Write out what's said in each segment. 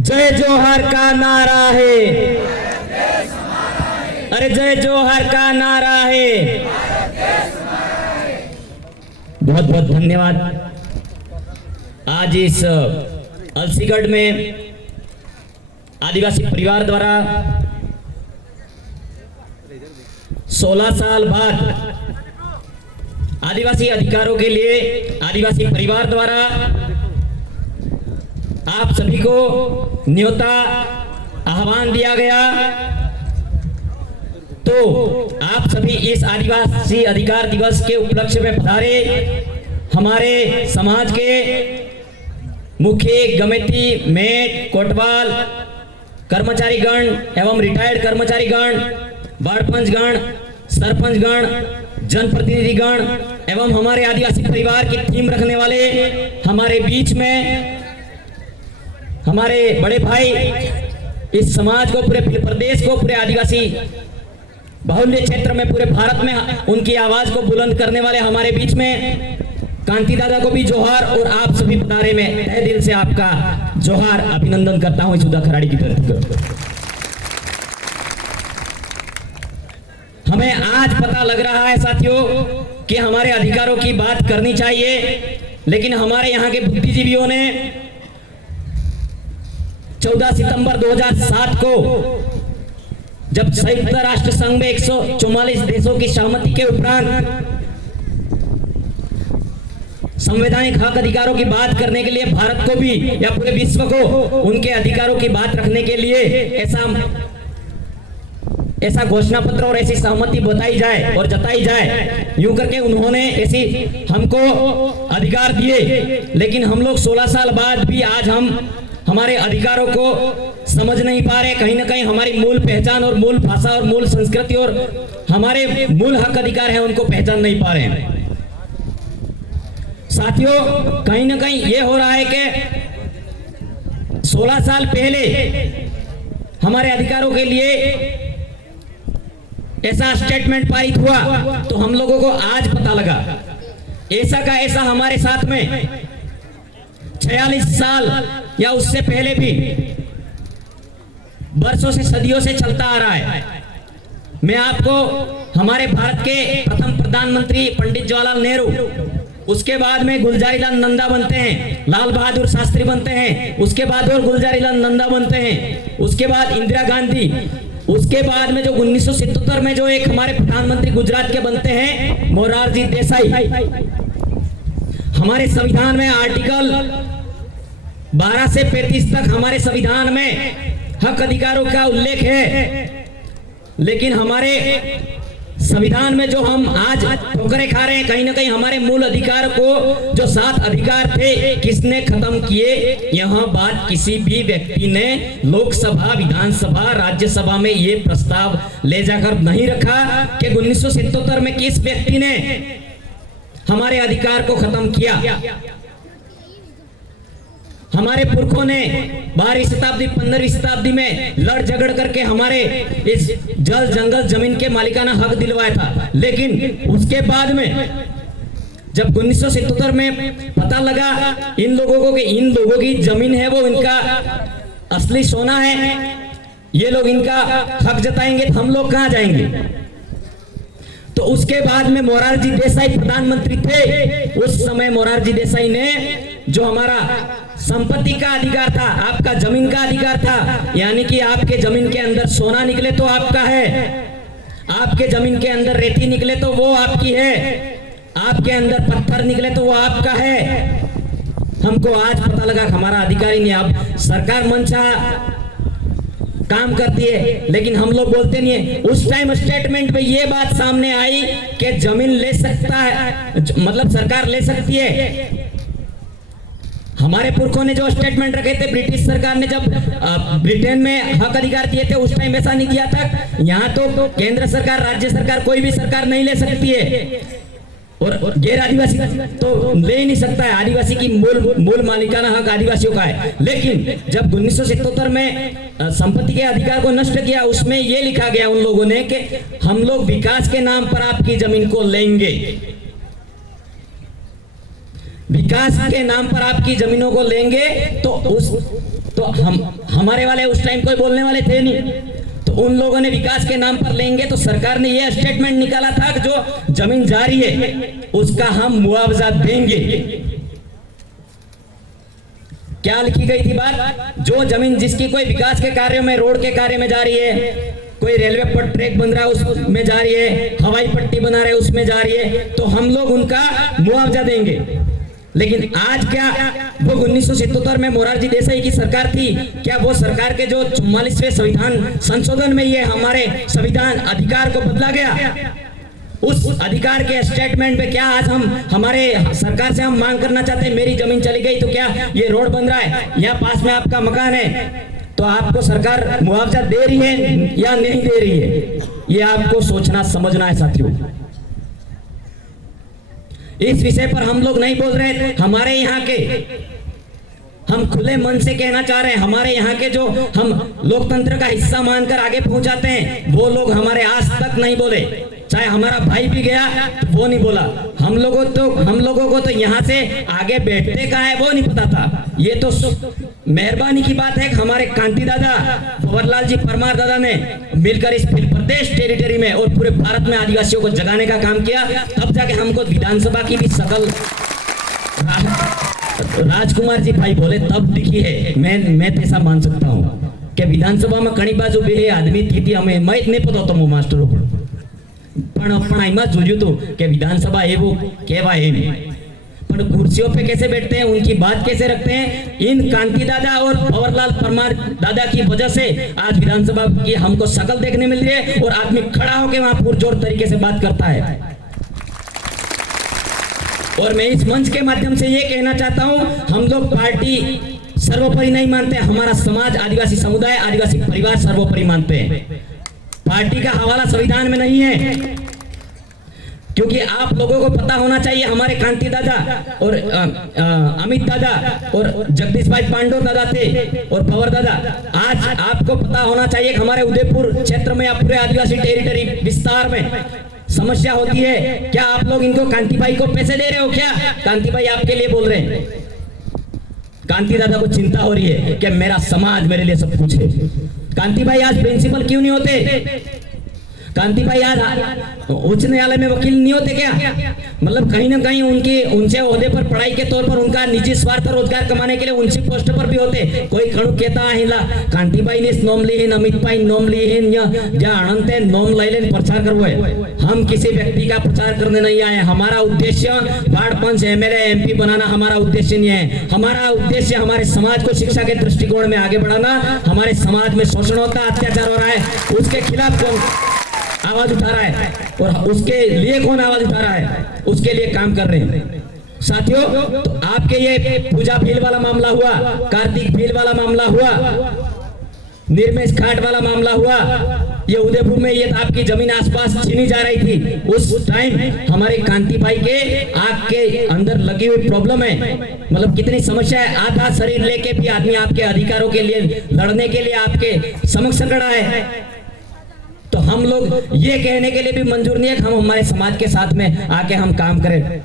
जय जोहर का नारा है, अरे जय जोहर का नारा है। बहुत बहुत धन्यवाद। आज इस अलसीगढ़ में आदिवासी परिवार द्वारा 16 साल बाद आदिवासी अधिकारों के लिए आदिवासी परिवार द्वारा आप सभी को न्योता आह्वान दिया गया, तो आप सभी इस आदिवासी अधिकार दिवस के उपलक्ष्य में पधारे। हमारे समाज के मुख्य गमेती, मेट, कोटवाल कर्मचारीगण एवं रिटायर्ड कर्मचारीगण, बाढ़पंचगण, सरपंचगण, जनप्रतिनिधिगण एवं हमारे आदिवासी परिवार की थीम रखने वाले हमारे बीच में हमारे बड़े भाई, इस समाज को, पूरे प्रदेश को, पूरे आदिवासी बाहुल्य क्षेत्र में, पूरे भारत में उनकी आवाज को बुलंद करने वाले हमारे बीच में कांति दादा को भी जोहार, और आप सभी पधारे में तहे दिल से आपका जोहार, अभिनंदन करता हूं सुधा खराड़ी की तरफ। हमें आज पता लग रहा है साथियों कि हमारे अधिकारों की बात करनी चाहिए, लेकिन हमारे यहाँ के बुद्धिजीवियों ने 14 सितंबर 2007 को जब संयुक्त राष्ट्र संघ में 144 देशों की सहमति के उपरांत संवैधानिक हक अधिकारों की बात करने के लिए भारत को भी या पूरे विश्व को उनके अधिकारों की बात रखने के लिए ऐसा घोषणा पत्र और ऐसी सहमति बताई जाए और जताई जाए, यूं करके उन्होंने ऐसी हमको अधिकार दिए। लेकिन हम लोग 16 साल बाद भी आज हम हमारे अधिकारों को समझ नहीं पा रहे। कहीं ना कहीं हमारी मूल पहचान और मूल भाषा और मूल संस्कृति और हमारे मूल हक अधिकार है उनको पहचान नहीं पा रहे हैं। साथियों, कहीं ना कहीं ये हो रहा है कि 16 साल पहले हमारे अधिकारों के लिए ऐसा स्टेटमेंट पारित हुआ, तो हम लोगों को आज पता लगा। ऐसा का ऐसा हमारे साथ में 46 साल या उससे पहले भी वर्षों से, सदियों से चलता आ रहा है। मैं आपको हमारे भारत के प्रथम प्रधानमंत्री पंडित जवाहरलाल नेहरू, उसके बाद में गुलजारीलाल नंदा बनते हैं, लाल बहादुर शास्त्री बनते हैं, उसके बाद और गुलजारीलाल नंदा बनते हैं, उसके बाद इंदिरा गांधी, उसके बाद में जो 1977 में जो एक हमारे प्रधानमंत्री गुजरात के बनते हैं मोरारजी देसाई। हमारे संविधान में आर्टिकल 12 से 35 तक हमारे संविधान में हक अधिकारों का उल्लेख है, लेकिन हमारे संविधान में जो हम आज ठोकरें खा रहे हैं, कहीं ना कहीं हमारे मूल अधिकार को, जो 7 अधिकार थे, किसने खत्म किए? यहां बात किसी भी व्यक्ति ने लोकसभा, विधानसभा, राज्यसभा में ये प्रस्ताव ले जाकर नहीं रखा कि 1977 में किस व्यक्ति ने हमारे अधिकार को खत्म किया। हमारे पुरखों ने 12वीं शताब्दी, 15वीं शताब्दी में लड़ झगड़ करके हमारे इस जल, जंगल, जमीन के मालिकाना हक दिलवाया था। लेकिन उसके बाद में जब 1977 में पता लगा इन लोगों को कि इन लोगों की जमीन है वो इनका असली सोना है, ये लोग इनका हक जताएंगे, तो हम लोग कहां जाएंगे? तो उसके बाद में मोरारजी देसाई प्रधानमंत्री थे। उस समय मोरारजी देसाई ने जो हमारा संपत्ति का अधिकार था, आपका जमीन का अधिकार था, यानी कि आपके जमीन के अंदर सोना निकले तो आपका है, आपके जमीन के अंदर रेती निकले तो वो आपकी है, आपके अंदर पत्थर निकले तो वो आपका है। हमको आज पता लगा हमारा अधिकार ही नहीं। अब सरकार मनचा काम करती है, लेकिन हम लोग बोलते नहीं है। उस टाइम स्टेटमेंट में ये बात सामने आई कि जमीन ले सकता है, मतलब सरकार ले सकती है। हमारे पुरखों ने जो स्टेटमेंट रखे थे, ब्रिटिश सरकार ने जब ब्रिटेन में हक अधिकार दिए थे, उस टाइम ऐसा नहीं दिया था। यहाँ तो केंद्र सरकार, राज्य सरकार, कोई भी सरकार नहीं ले सकती है, और गैर आदिवासी तो ले ही नहीं सकता है। आदिवासी की मूल मालिकाना हक आदिवासियों का है। लेकिन जब 1977 में संपत्ति के अधिकार को नष्ट किया, उसमें ये लिखा गया उन लोगों ने कि हम लोग विकास के नाम पर आपकी जमीन को लेंगे। विकास के नाम पर आपकी जमीनों को लेंगे तो हम हमारे वाले उस टाइम कोई बोलने वाले थे नहीं, तो उन लोगों ने विकास के नाम पर लेंगे तो सरकार ने यह स्टेटमेंट निकाला था कि जो जमीन जा रही है उसका हम मुआवजा देंगे। क्या लिखी गई थी बात? जो जमीन जिसकी कोई विकास के कार्यों में, रोड के कार्य में जा रही है, कोई रेलवे पर ट्रैक बन रहा है उसमें जा रही है, हवाई पट्टी बना रहे उसमें जा रही है, तो हम लोग उनका मुआवजा देंगे। लेकिन आज क्या वो 1977 में मोरारजी देसाई की सरकार थी, क्या वो सरकार के जो 44वें संविधान संशोधन में ये हमारे संविधान अधिकार को बदला गया, उस अधिकार के स्टेटमेंट पे क्या आज हम हमारे सरकार से हम मांग करना चाहते हैं, मेरी जमीन चली गई तो क्या ये रोड बन रहा है, यहाँ पास में आपका मकान है तो आपको सरकार मुआवजा दे रही है या नहीं दे रही है, ये आपको सोचना समझना है साथियों। इस विषय पर हम लोग नहीं बोल रहे, हमारे यहाँ के हम खुले मन से कहना चाह रहे हैं, हमारे यहाँ के जो हम लोकतंत्र का हिस्सा मानकर आगे पहुंचाते हैं वो लोग हमारे आज तक नहीं बोले, चाहे हमारा भाई भी गया तो वो नहीं बोला। हम लोगों को तो यहाँ से आगे बैठते कहाँ है वो नहीं पता था। ये तो मेहरबानी की बात है कि हमारे कांति दादा भंवरलाल जी परमार दादा ने मिलकर इस प्रदेश टेरिटरी में और पूरे भारत में आदिवासियों को जगाने का काम किया, तब जाके हमको विधानसभा की भी शकल राजकुमार जी भाई बोले तब दिखी है। मैं ऐसा मान सकता हूँ कि विधानसभा में घणी बाजू બે आदमी थी हमें मैं नहीं पता तो मास्टरों પણ એમાં જોયું તો કે વિધાનસભા એવું કહેવાય એમ, પણ कुर्सियों पे कैसे बैठते हैं, उनकी बात कैसे रखते हैं, इन कांति दादा और भंवरलाल परमार दादा की वजह से आज विधानसभा की हमको शक्ल देखने मिल रही है और आदमी खड़ा होकर वहां पुरजोर तरीके से बात करता है। और मैं इस मंच के माध्यम से ये कहना चाहता हूं, हम लोग पार्टी सर्वोपरि नहीं मानते, हमारा समाज, आदिवासी समुदाय, आदिवासी परिवार सर्वोपरि मानते हैं। पार्टी का हवाला संविधान में नहीं है, क्योंकि आप लोगों को पता होना चाहिए हमारे कांति दादा और अमित दादा और जगदीश भाई पांडो दादा थे और भंवर दादा, आज आपको पता होना चाहिए कि हमारे उदयपुर क्षेत्र में या पूरे आदिवासी टेरिटरी विस्तार में समस्या होती है। क्या आप लोग इनको कांति भाई को पैसे दे रहे हो? क्या कांति भाई आपके लिए बोल रहे हैं? कांति दादा को चिंता हो रही है कि मेरा समाज मेरे लिए सब कुछ है। कांति भाई आज प्रिंसिपल क्यों नहीं होते? कांति भाई आज उच्च न्यायालय में वकील नहीं होते क्या? मतलब कहीं ना कहीं उनसे ओहदे पर पढ़ाई के तौर पर उनका निजी स्वार्थ रोजगार कमाने के लिए ऊंची पोस्ट पर भी होते। कोई खड़ू कहता है कांति भाई ने नोम ली है, अमित भाई नोम ली है, या आनंद नोम ले लेन प्रचार करवो है। हम किसी व्यक्ति का प्रचार करने नहीं आए, हमारा उद्देश्य वार्ड पंच, एमएलए, एमपी बनाना हमारा उद्देश्य नहीं है। हमारा उद्देश्य हमारे समाज को शिक्षा के दृष्टिकोण में आगे बढ़ाना। हमारे समाज में शोषण होता है, अत्याचार हो रहा है, उसके खिलाफ कौन आवाज उठा रहा है और उसके लिए कौन आवाज उठा रहा है, उसके लिए काम कर रहे हैं साथियों। तो आपके ये पूजा भील वाला मामला हुआ, कार्तिक भील वाला मामला हुआ, निर्मेश घाट वाला मामला हुआ, ये उदयपुर में ये आपकी जमीन आसपास छीनी जा रही थी, उस टाइम हमारे कांति भाई के आग के अंदर लगी हुई प्रॉब्लम है, मतलब कितनी समस्या है। आधा शरीर लेके भी आदमी आपके अधिकारों के लिए लड़ने के लिए आपके समक्ष खड़ा है। तो हम लोग ये कहने के लिए भी मंजूर नहीं है कि हम हमारे समाज के साथ में आके हम काम करें,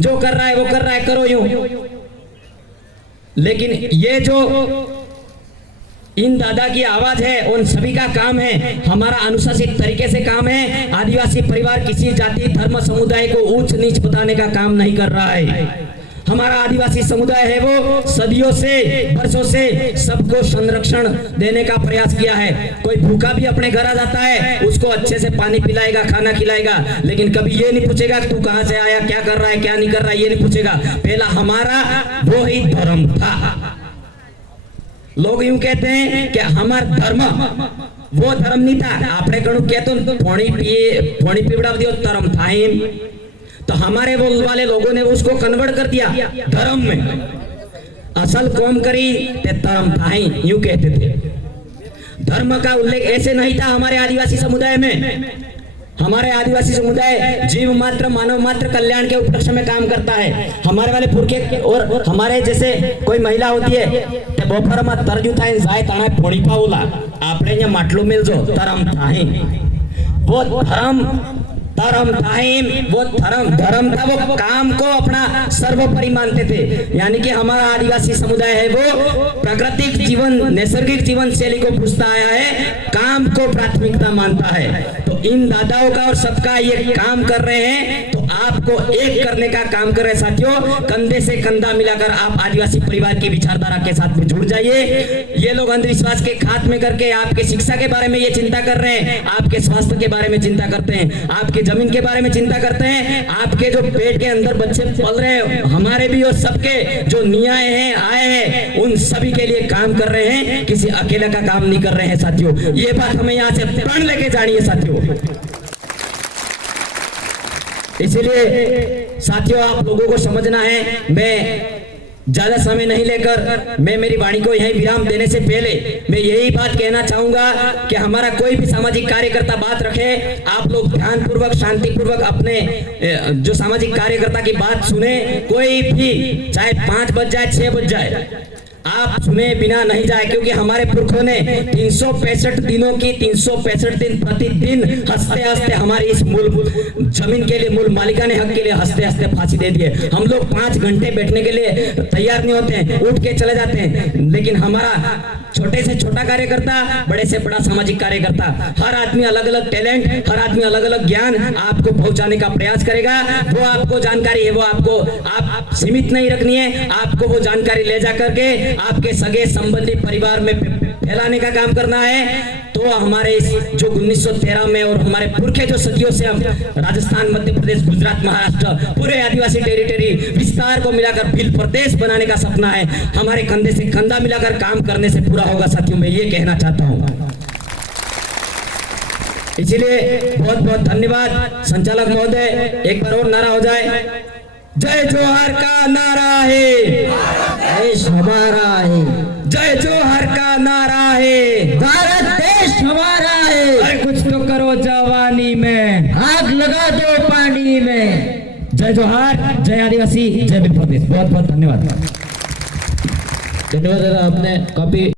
जो कर रहा है वो कर रहा है, करो यूं। लेकिन ये जो इन दादा की आवाज है उन सभी का काम है, हमारा अनुशासित तरीके से काम है। आदिवासी परिवार किसी जाति धर्म समुदाय को ऊंच नीच बताने का काम नहीं कर रहा है। हमारा आदिवासी समुदाय है वो सदियों से, वर्षों से सबको संरक्षण देने का प्रयास किया है। कोई भूखा भी अपने घर आ जाता है, उसको अच्छे से पानी पिलाएगा, खाना खिलाएगा, लेकिन कभी ये नहीं पूछेगा कि तू कहां से आया, क्या कर रहा है, क्या नहीं कर रहा है, ये नहीं पूछेगा। पहला हमारा वो ही धर्म था। लोग यूं कहते हैं कि हमारा धर्म वो धर्म नहीं था, आपने कणु कहते पानी पीवड़ा दियो धर्म था। तो हमारे वो वाले लोगों ने उसको कन्वर्ट कर दिया धर्म में। असल कौम करी ते धर्म था ही, यूं कहते थे। धर्म का उल्लेख ऐसे नहीं था हमारे आदिवासी समुदाय में। हमारे आदिवासी समुदाय जीव मात्र मानव मात्र कल्याण के उपलक्ष्य में काम करता है। हमारे वाले पुरखे और हमारे जैसे कोई महिला होती है ते बोफर में तरजू था जाए ताना फोड़ी पावला आपने यहाँ माटलो मिल जो धर्म था ही। वो धर्म धर्म धाइम, वो धर्म था, वो काम को अपना सर्वोपरि मानते थे। यानी कि हमारा आदिवासी समुदाय है वो प्राकृतिक जीवन, नैसर्गिक जीवन शैली को पूछता आया है, काम को प्राथमिकता मानता है। तो इन दादाओं का और सबका ये काम कर रहे हैं, तो आपको एक करने का काम कर रहे हैं साथियों। कंधे से कंधा मिलाकर आप आदिवासी परिवार की विचारधारा के साथ में जुड़ जाइए। ये लोग अंधविश्वास के खात्मे करके आपके शिक्षा के बारे में ये चिंता कर रहे हैं, आपके स्वास्थ्य के बारे में चिंता करते हैं, आपके जमीन के बारे में चिंता करते हैं, आपके जो पेट के अंदर बच्चे पल रहे हैं, हमारे भी और सबके जो नियाय हैं, आए हैं, उन सभी के लिए काम कर रहे हैं, किसी अकेले का काम नहीं कर रहे हैं साथियों। ये बात हमें यहाँ से प्रण लेके जानी है साथियों। इसलिए साथियों आप लोगों को समझना है, मैं ज्यादा समय नहीं लेकर मैं मेरी वाणी को यहीं विराम देने से पहले मैं यही बात कहना चाहूंगा कि हमारा कोई भी सामाजिक कार्यकर्ता बात रखे, आप लोग ध्यानपूर्वक शांतिपूर्वक अपने जो सामाजिक कार्यकर्ता की बात सुने। कोई भी चाहे 5 बज जाए 6 बज जाए, आप सुने बिना नहीं जाए, क्योंकि हमारे पुरखों ने 365 दिनों की 365 दिन प्रतिदिन हंसते हंसते हमारी इस मूल जमीन के लिए, मूल मालिकाने हक के लिए हंसते हंसते फांसी दे दिए। हम लोग 5 घंटे बैठने के लिए तैयार नहीं होते हैं, उठ के चले जाते हैं। लेकिन हमारा छोटे से छोटा कार्यकर्ता, बड़े से बड़ा सामाजिक कार्यकर्ता, हर आदमी अलग अलग टैलेंट, हर आदमी अलग अलग ज्ञान आपको पहुंचाने का प्रयास करेगा। वो आपको जानकारी है, वो आपको आप सीमित नहीं रखनी है, आपको वो जानकारी ले जा करके आपके सगे संबंधी परिवार में फैलाने का काम करना है। तो हमारे इस जो 1913 में और हमारे पुरखे जो सदियों से हम राजस्थान, मध्य प्रदेश, गुजरात, महाराष्ट्र, पूरे आदिवासी टेरिटरी विस्तार को मिलाकर भील प्रदेश बनाने का सपना है, हमारे कंधे से कंधा मिलाकर काम करने से पूरा होगा साथियों, मैं ये कहना चाहता हूँ। इसीलिए बहुत बहुत धन्यवाद। संचालक महोदय एक बार और नारा हो जाए, जय जोहार का नारा है, देश हमारा है, जय जोहार का नारा है, भारत देश हमारा है। अरे कुछ तो करो जवानी में, आग लगा दो पानी में। जय जोहार, जय आदिवासी, जय भील प्रदेश। बहुत बहुत धन्यवाद। धन्यवाद दादा, आपने काफी